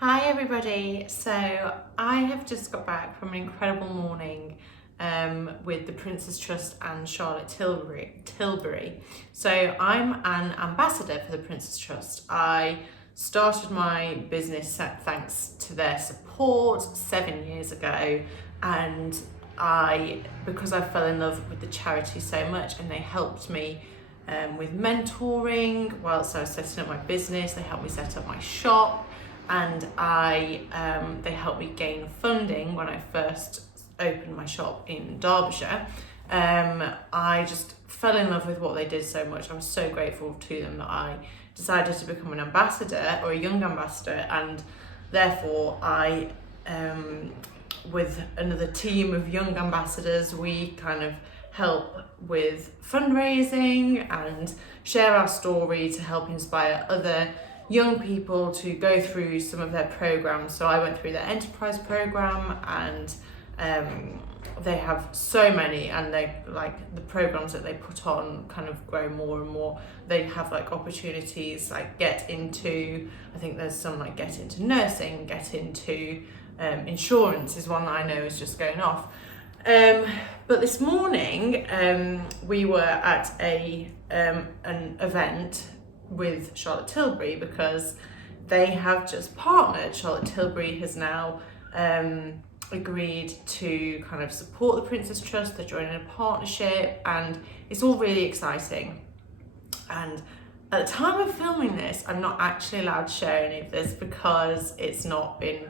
Hi everybody, so I have just got back from an incredible morning with the Prince's Trust and Charlotte Tilbury. So I'm an ambassador for the Prince's Trust. I started my business thanks to their support 7 years ago, and because I fell in love with the charity so much and they helped me with mentoring whilst I was setting up my business. They helped me set up my shop, and they helped me gain funding when I first opened my shop in Derbyshire. I just fell in love with what they did so much. I was so grateful to them that I decided to become an ambassador, or a young ambassador, and therefore I, with another team of young ambassadors, we kind of help with fundraising and share our story to help inspire other young people to go through some of their programs. So I went through their enterprise program, and they have so many, and they like the programs that they put on kind of grow more and more. They have like opportunities like get into, I think there's some like get into nursing, get into insurance is one that I know is just going off. But this morning we were at an event with Charlotte Tilbury because they have just partnered. Charlotte Tilbury has now agreed to kind of support the Prince's Trust. They're joining a partnership, and it's all really exciting. And at the time of filming this, I'm not actually allowed to share any of this because it's not been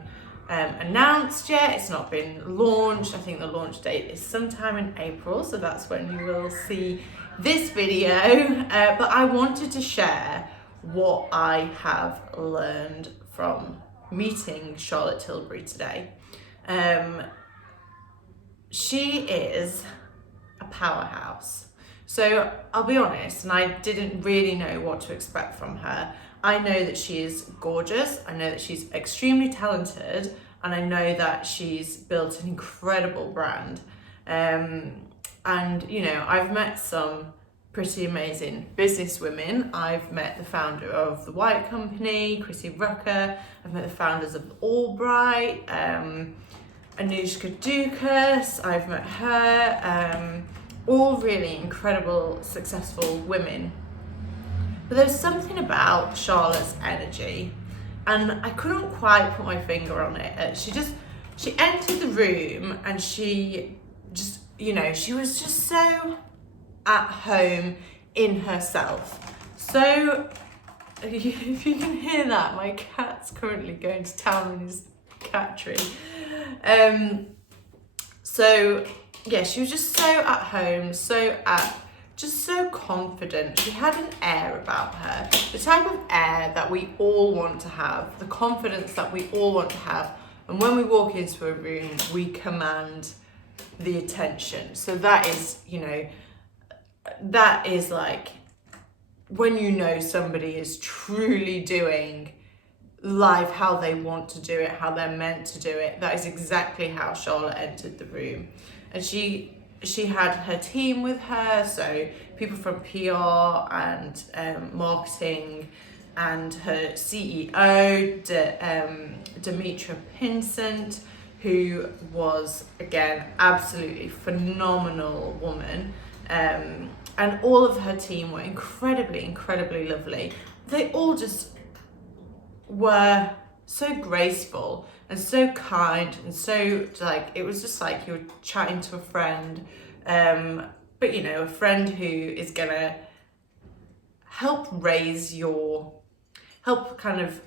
announced yet, it's not been launched. I think the launch date is sometime in April, so that's when you will see this video. But I wanted to share what I have learned from meeting Charlotte Tilbury today. She is a powerhouse. So I'll be honest, and I didn't really know what to expect from her. I know that she is gorgeous, I know that she's extremely talented, and I know that she's built an incredible brand. And you know, I've met some pretty amazing business women. I've met the founder of the White Company, Chrissie, Rucker. I've met the founders of Albright, Annoushka, Ducas. I've met her, all really incredible, successful women. But there's something about Charlotte's energy, and I couldn't quite put my finger on it. She entered the room, and she just, you know, she was just so at home in herself. So if you can hear that, my cat's currently going to town on his cat tree. So yeah, she was just so at home, just so confident. She had an air about her, the type of air that we all want to have, the confidence that we all want to have. And when we walk into a room, we command the attention. So that is, you know, that is like when you know somebody is truly doing life how they want to do it, how they're meant to do it. That is exactly how Charlotte entered the room. And she had her team with her, so people from PR and marketing, and her CEO, Demetra Pinsent, who was, again, absolutely phenomenal woman. And all of her team were incredibly lovely. They all just were so graceful and so kind, and so like, it was just like you were chatting to a friend, but you know, a friend who is gonna help kind of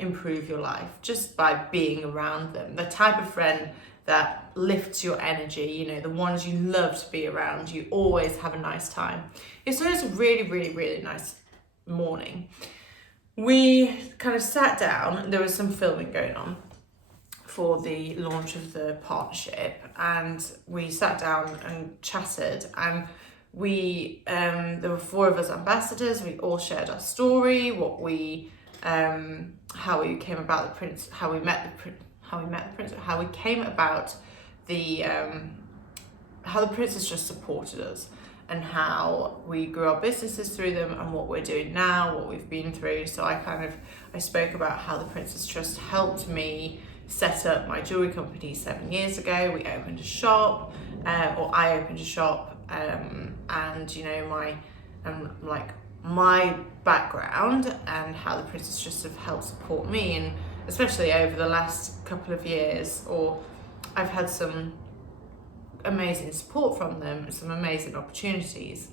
improve your life just by being around them. The type of friend that lifts your energy, you know, the ones you love to be around. You always have a nice time. So it was a really nice morning. We kind of sat down, there was some filming going on for the launch of the partnership, and we sat down and chatted, and there were 4 of us ambassadors. We all shared our story, how we came about the Prince, how we met the Prince, how we came about how the Prince's just supported us. and how we grew our businesses through them and what we're doing now, what we've been through. So I spoke about how the Princess Trust helped me set up my jewellery company 7 years ago. We opened a shop, or I opened a shop, and you know, my background and how the Princess Trust have helped support me, and especially over the last couple of years, or I've had some amazing support from them and some amazing opportunities.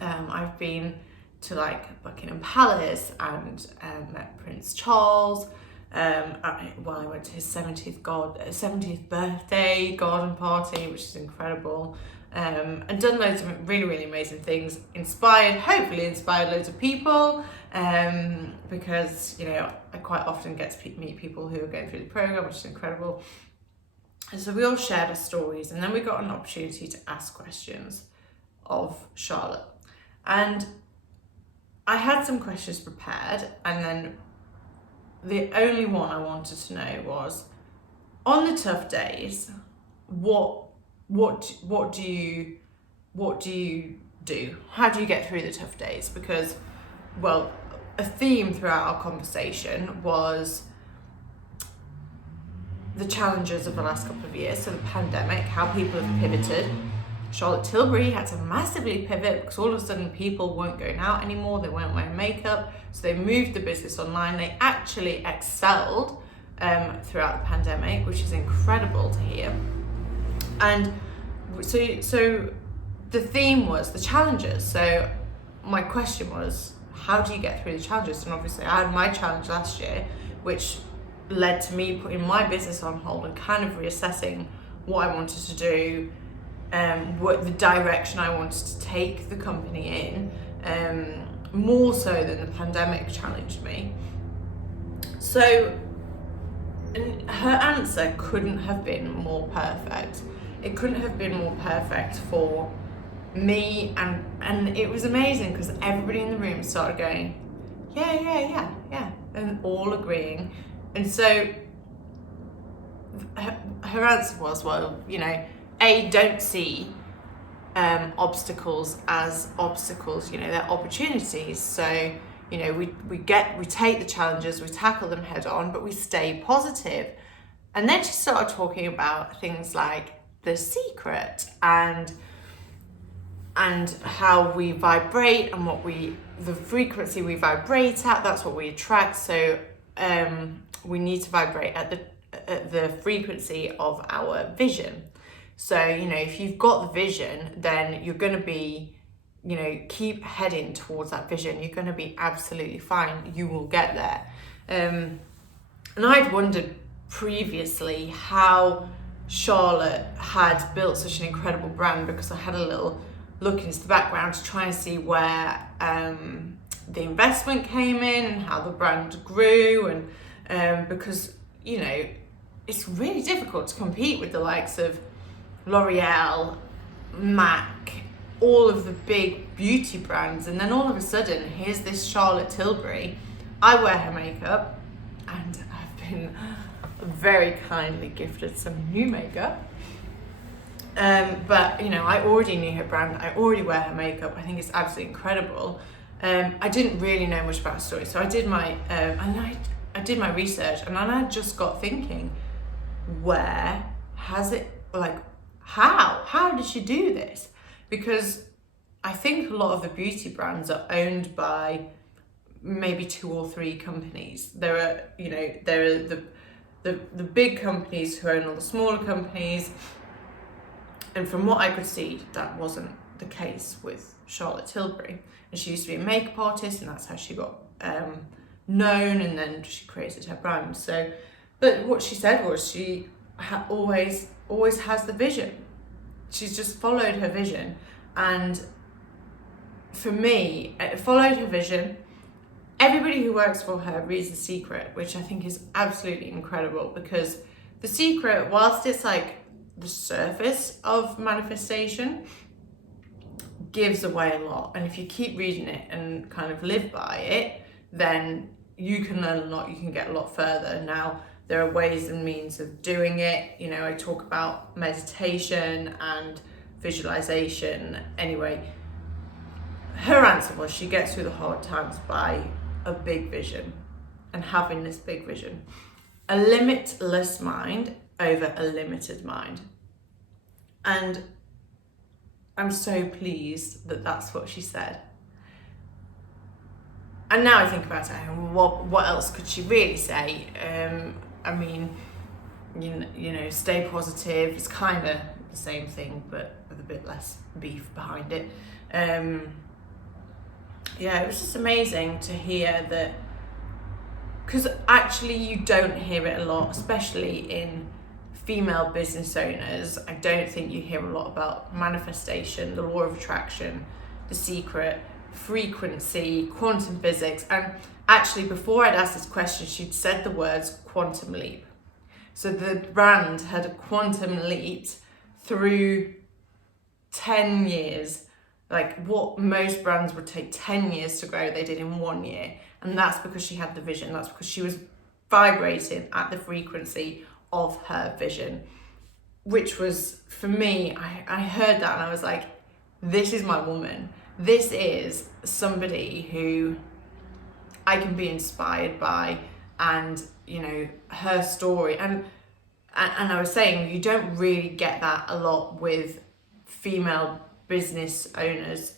I've been to like Buckingham Palace and met Prince Charles. I went to his 70th birthday garden party, which is incredible. And done loads of really, really amazing things, hopefully inspired loads of people, because, you know, I quite often get to meet people who are going through the program, which is incredible. And so we all shared our stories, and then we got an opportunity to ask questions of Charlotte. And I had some questions prepared, and then the only one I wanted to know was, on the tough days, what do you do? How do you get through the tough days? Because, well, a theme throughout our conversation was the challenges of the last couple of years, so the pandemic, how people have pivoted. Charlotte Tilbury had to massively pivot because all of a sudden people weren't going out anymore, they weren't wearing makeup, so they moved the business online. They actually excelled throughout the pandemic, which is incredible to hear. And so the theme was the challenges. So my question was, how do you get through the challenges? And obviously I had my challenge last year, which led to me putting my business on hold and kind of reassessing what I wanted to do, what the direction I wanted to take the company in, more so than the pandemic challenged me. So, and her answer couldn't have been more perfect. It couldn't have been more perfect for me, and it was amazing because everybody in the room started going, yeah, and all agreeing. And so her answer was, well, you know, don't see obstacles as obstacles, you know, they're opportunities. So, you know, we take the challenges, we tackle them head on, but we stay positive. And then she started talking about things like the secret and how we vibrate and the frequency we vibrate at, that's what we attract. So we need to vibrate at the frequency of our vision. So, you know, if you've got the vision, then you're going to be, you know, keep heading towards that vision. You're going to be absolutely fine. You will get there. And I'd wondered previously how Charlotte had built such an incredible brand, because I had a little look into the background to try and see where the investment came in and how the brand grew, and because, you know, it's really difficult to compete with the likes of L'Oreal, MAC, all of the big beauty brands, and then all of a sudden here's this Charlotte Tilbury. I wear her makeup, and I've been very kindly gifted some new makeup, but, you know, I already knew her brand, I already wear her makeup. I think it's absolutely incredible. I didn't really know much about her story, so I did my I did my research, and then I just got thinking, where has it, like, how did she do this? Because I think a lot of the beauty brands are owned by maybe 2 or 3 companies. There are the big companies who own all the smaller companies, and from what I could see, that wasn't the case with Charlotte Tilbury. And she used to be a makeup artist, and that's how she got known, and then she created her brand. So, but what she said was she always has the vision. She's just followed her vision, and for me, followed her vision. Everybody who works for her reads The Secret, which I think is absolutely incredible, because The Secret, whilst it's like the surface of manifestation, gives away a lot. And if you keep reading it and kind of live by it, then you can learn a lot, you can get a lot further. Now, there are ways and means of doing it. You know, I talk about meditation and visualization. Anyway, her answer was she gets through the hard times by a big vision and having this big vision. A limitless mind over a limited mind. And I'm so pleased that that's what she said. And now I think about it, what else could she really say? I mean, you know, stay positive. It's kind of the same thing, but with a bit less beef behind it. Yeah, it was just amazing to hear that, because actually you don't hear it a lot, especially in female business owners. I don't think you hear a lot about manifestation, the law of attraction, the secret, frequency, quantum physics. And actually, before I'd asked this question, she'd said the words quantum leap. So the brand had quantum leaped through 10 years. Like what most brands would take 10 years to grow, they did in 1 year. And that's because she had the vision. That's because she was vibrating at the frequency of her vision, which was, for me, I heard that and I was like, this is my woman. This is somebody who I can be inspired by, and, you know, her story. And I was saying, you don't really get that a lot with female business owners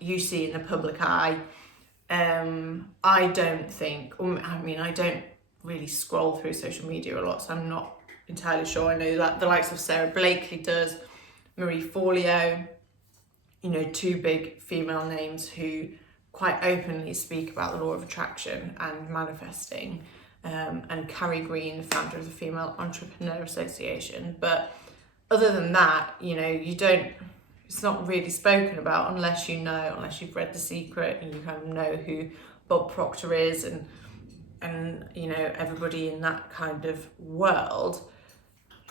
you see in the public eye. I don't think, I don't really scroll through social media a lot, so I'm not entirely sure. I know that the likes of Sarah Blakely does, Marie Forleo, you know, two big female names who quite openly speak about the law of attraction and manifesting, and Carrie Green, the founder of the Female Entrepreneur Association. But other than that, you know, it's not really spoken about unless you've read The Secret and you kind of know who Bob Proctor is and you know, everybody in that kind of world.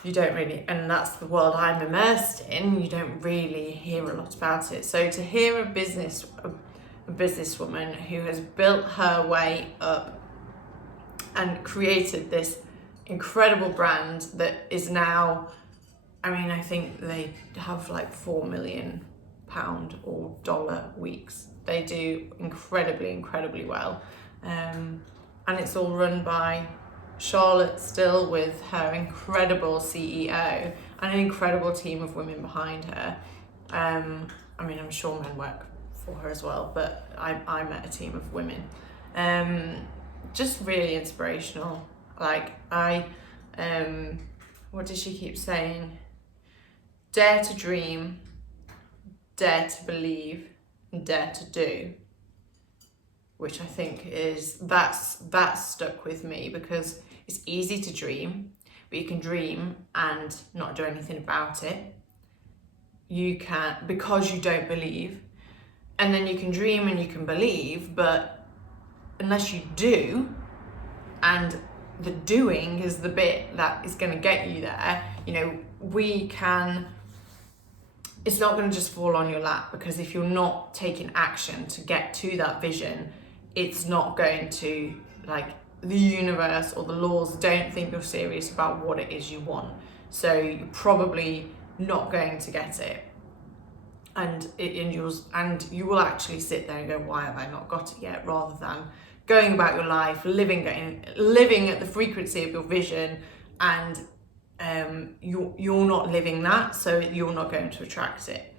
You don't really, and that's the world I'm immersed in, you don't really hear a lot about it. So to hear a businesswoman who has built her way up and created this incredible brand that is now, I think they have like £4 million or dollar weeks. They do incredibly well. And it's all run by Charlotte still, with her incredible CEO and an incredible team of women behind her. I'm sure men work for her as well, but I met a team of women. Just really inspirational. Like what did she keep saying? Dare to dream, dare to believe, and dare to do. Which I think that's stuck with me, because it's easy to dream, but you can dream and not do anything about it. You can't, because you don't believe. And then you can dream and you can believe, but unless you do, and the doing is the bit that is going to get you there, you know, it's not going to just fall on your lap, because if you're not taking action to get to that vision, it's not going to, like, the universe or the laws don't think you're serious about what it is you want. So you're probably not going to get it. And you will actually sit there and go, why have I not got it yet? Rather than going about your life, living at the frequency of your vision, and you're not living that, so you're not going to attract it.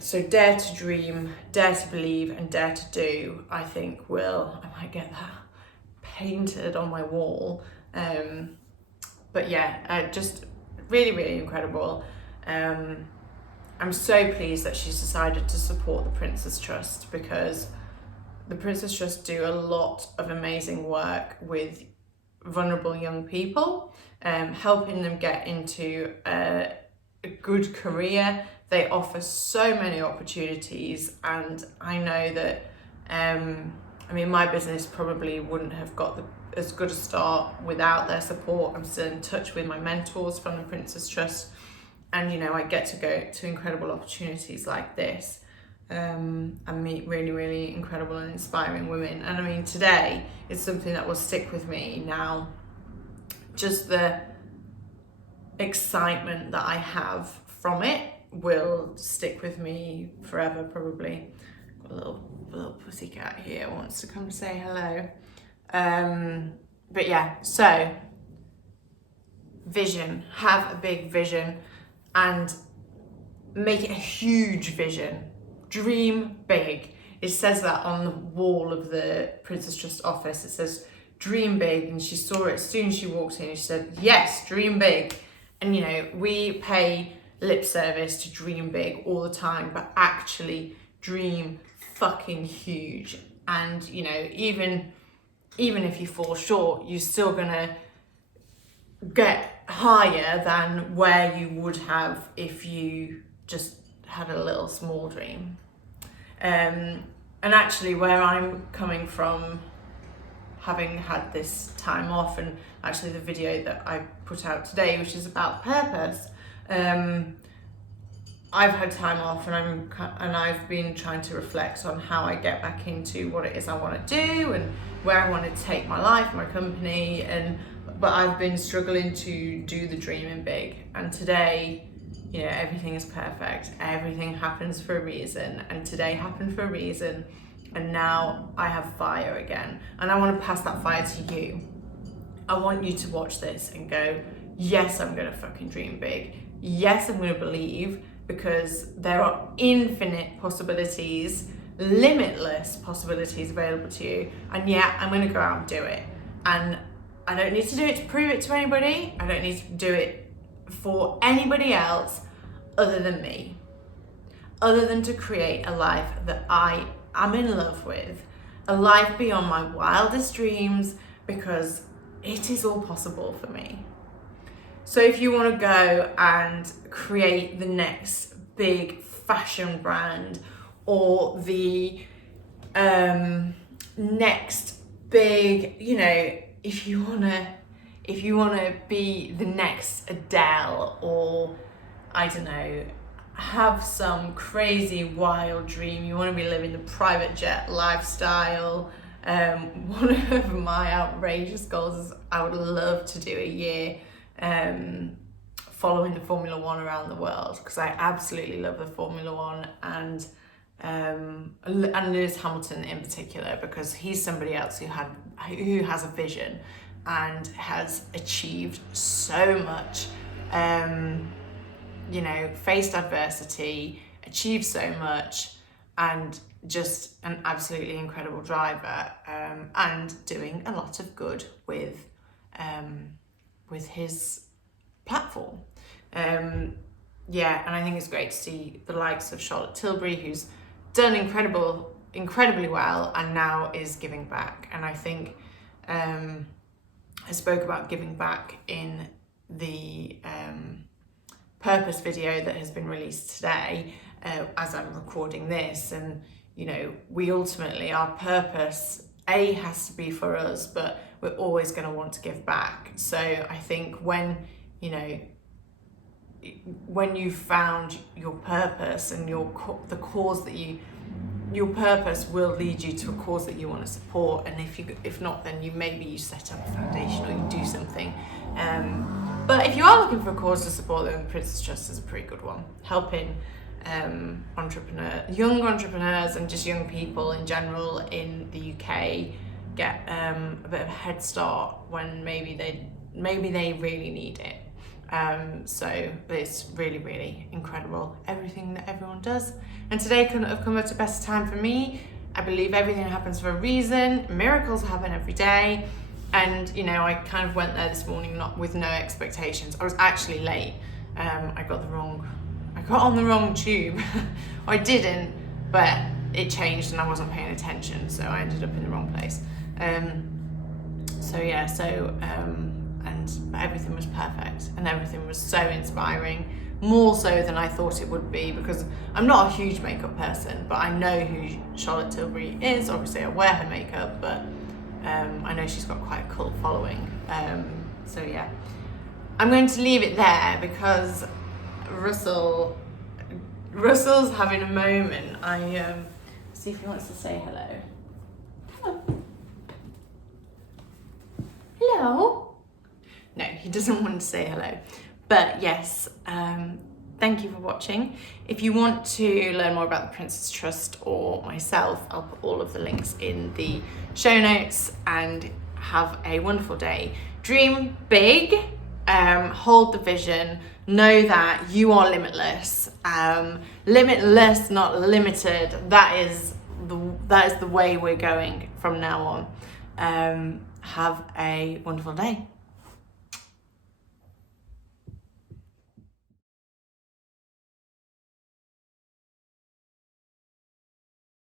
So dare to dream, dare to believe, and dare to do. I think I might get that painted on my wall. But yeah, just really incredible. I'm so pleased that she's decided to support the Princess Trust, because the Princess Trust do a lot of amazing work with vulnerable young people, helping them get into a good career. They offer so many opportunities, and I know that my business probably wouldn't have got as good a start without their support. I'm still in touch with my mentors from the Princess Trust, and you know, I get to go to incredible opportunities like this, and meet really incredible and inspiring women. And today is something that will stick with me now, just the excitement that I have from it will stick with me forever, probably. Got a little pussycat here, wants to come say hello. But yeah, so vision, have a big vision and make it a huge vision. Dream big. It says that on the wall of the Princess Trust office. It says dream big, and she saw it as soon as she walked in and she said, yes, dream big. And you know, we pay lip service to dream big all the time, but actually dream fucking huge. And you know, even if you fall short, you're still gonna get higher than where you would have if you just had a little small dream. And actually, where I'm coming from, having had this time off, and actually the video that I put out today, which is about purpose, I've had time off, and I've been trying to reflect on how I get back into what it is I want to do and where I want to take my life, my company, but I've been struggling to do the dreaming big. And today, you know, everything is perfect. Everything happens for a reason, and today happened for a reason. And now I have fire again, and I want to pass that fire to you. I want you to watch this and go, yes, I'm gonna fucking dream big. Yes, I'm gonna believe, because there are infinite possibilities, limitless possibilities available to you. And yeah, I'm gonna go out and do it. And I don't need to do it to prove it to anybody. I don't need to do it for anybody else other than me. Other than to create a life that I am in love with. A life beyond my wildest dreams, because it is all possible for me. So if you want to go and create the next big fashion brand, or the next big, you know, if you wanna be the next Adele, or I don't know, have some crazy wild dream, you want to be living the private jet lifestyle. One of my outrageous goals is I would love to do a year following the Formula One around the world, because I absolutely love the Formula One, and Lewis Hamilton in particular, because he's somebody else who has a vision and has achieved so much, you know, faced adversity, achieved so much, and just an absolutely incredible driver, and doing a lot of good with his platform. Yeah, and I think it's great to see the likes of Charlotte Tilbury, who's done incredibly well, and now is giving back. And I think I spoke about giving back in the purpose video that has been released today, as I'm recording this. And you know, we ultimately, our purpose has to be for us, but we're always going to want to give back. So I think when you've found your purpose and your cause that your purpose will lead you to a cause that you want to support, and if not, then maybe you set up a foundation or you do something. But if you are looking for a cause to support, then Princess Trust is a pretty good one, helping young entrepreneurs and just young people in general in the UK get a bit of a head start when maybe they really need it. So it's really, really incredible, everything that everyone does. And today couldn't have come at a better time for me. I believe everything happens for a reason. Miracles happen every day. And you know, I kind of went there this morning with no expectations. I was actually late. I got on the wrong tube. I didn't, but it changed and I wasn't paying attention, so I ended up in the wrong place. But everything was perfect, and everything was so inspiring, more so than I thought it would be, because I'm not a huge makeup person, but I know who Charlotte Tilbury is. Obviously I wear her makeup, but I know she's got quite a cult following. So yeah, I'm going to leave it there because Russell's having a moment. See if he wants to say hello. Hello. No, he doesn't want to say hello. But yes, Thank you for watching. If you want to learn more about the Princess Trust or myself, I'll put all of the links in the show notes, and have a wonderful day. Dream big, hold the vision, know that you are limitless. Limitless, not limited. That is the way we're going from now on. Have a wonderful day.